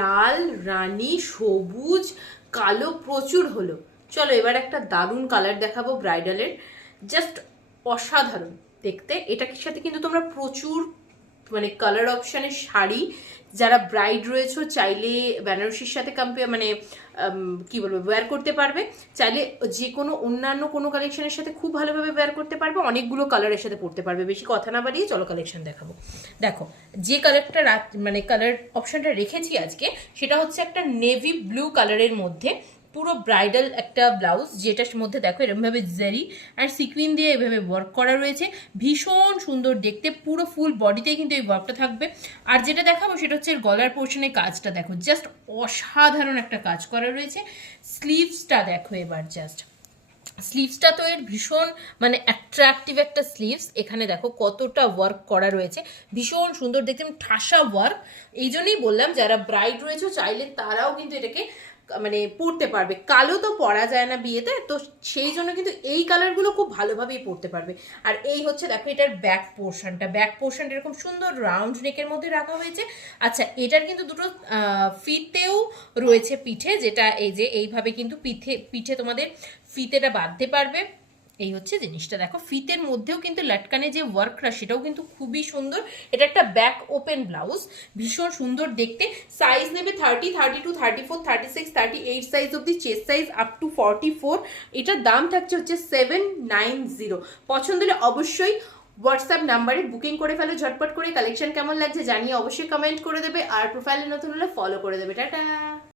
লাল, রানী, সবুজ, কালো প্রচুর হলো। চলো এবার একটা দারুণ কালার দেখাবো ব্রাইডালের, জাস্ট অসাধারণ দেখতে। এটার সাথে কিন্তু তোমরা প্রচুর মানে কালার অপশানের শাড়ি, যারা ব্রাইড রয়েছে চাইলে বেনারসির সাথে কম্পেয়ার মানে কি বলবো ওয়্যার করতে পারবে, চাইলে যে কোনো অন্যান্য কোনো কালেকশনের সাথে খুব ভালোভাবে ওয়্যার করতে পারবে, অনেকগুলো কালারের সাথে পরতে পারবে। বেশি কথা না বাড়িয়ে চলো কালেকশন দেখাবো। দেখো যে কালারটা মানে কালার অপশানটা রেখেছি আজকে, সেটা হচ্ছে একটা নেভি ব্লু কালারের মধ্যে পুরো ব্রাইডাল একটা ব্লাউজ, যেটার মধ্যে দেখো এরকমভাবে জারি আর সিকুইন দিয়ে এভাবে ওয়ার্ক করা রয়েছে, ভীষণ সুন্দর দেখতে। পুরো ফুল বডিতেই কিন্তু এই ওয়ার্কটা থাকবে। আর যেটা দেখাবো সেটা হচ্ছে এর গলার পোর্শনের কাজটা দেখো, জাস্ট অসাধারণ একটা কাজ করা রয়েছে। স্লিভসটা দেখো এবার, জাস্ট স্লিভসটা তো এর ভীষণ মানে অ্যাট্রাকটিভ একটা স্লিভস। এখানে দেখো কতটা ওয়ার্ক করা রয়েছে, ভীষণ সুন্দর দেখতে, ঠাসা ওয়ার্ক। এই জন্যই বললাম যারা ব্রাইড রয়েছে চাইলে তারাও কিন্তু এটাকে মানে পরতে পারবে। কালো তো পরা যায় না বিয়েতে, তো সেই জন্য কিন্তু এই কালারগুলো খুব ভালোভাবেই পরতে পারবে। আর এই হচ্ছে দেখো এটার ব্যাক পোর্শনটা এরকম সুন্দর রাউন্ড নেকের মধ্যে রাখা হয়েছে। আচ্ছা এটার কিন্তু দুটো ফিতেও রয়েছে পিঠে, যেটা এই যে এইভাবে কিন্তু পিঠে তোমাদের ফিতেটা বাঁধতে পারবে। এই হচ্ছে জিনিসটা, দেখো ফিতের মধ্যেও কিন্তু লাটকানে যে ওয়ার্কটা সেটাও কিন্তু খুবই সুন্দর। এটা একটা ব্যাক ওপেন ব্লাউজ, ভীষণ সুন্দর দেখতে। সাইজ নেবে 30, 32, 34, 36, 38 সাইজ অব্দি, চেস্ট সাইজ আপ টু 44। এটার দাম থাকছে হচ্ছে 790। পছন্দ হলে অবশ্যই হোয়াটসঅ্যাপ নাম্বারে বুকিং করে ফেলো ঝটপট করে। কালেকশন কেমন লাগছে জানিয়ে অবশ্যই কমেন্ট করে দেবে, আর প্রোফাইলে নতুন হলে ফলো করে দেবে। টাটা।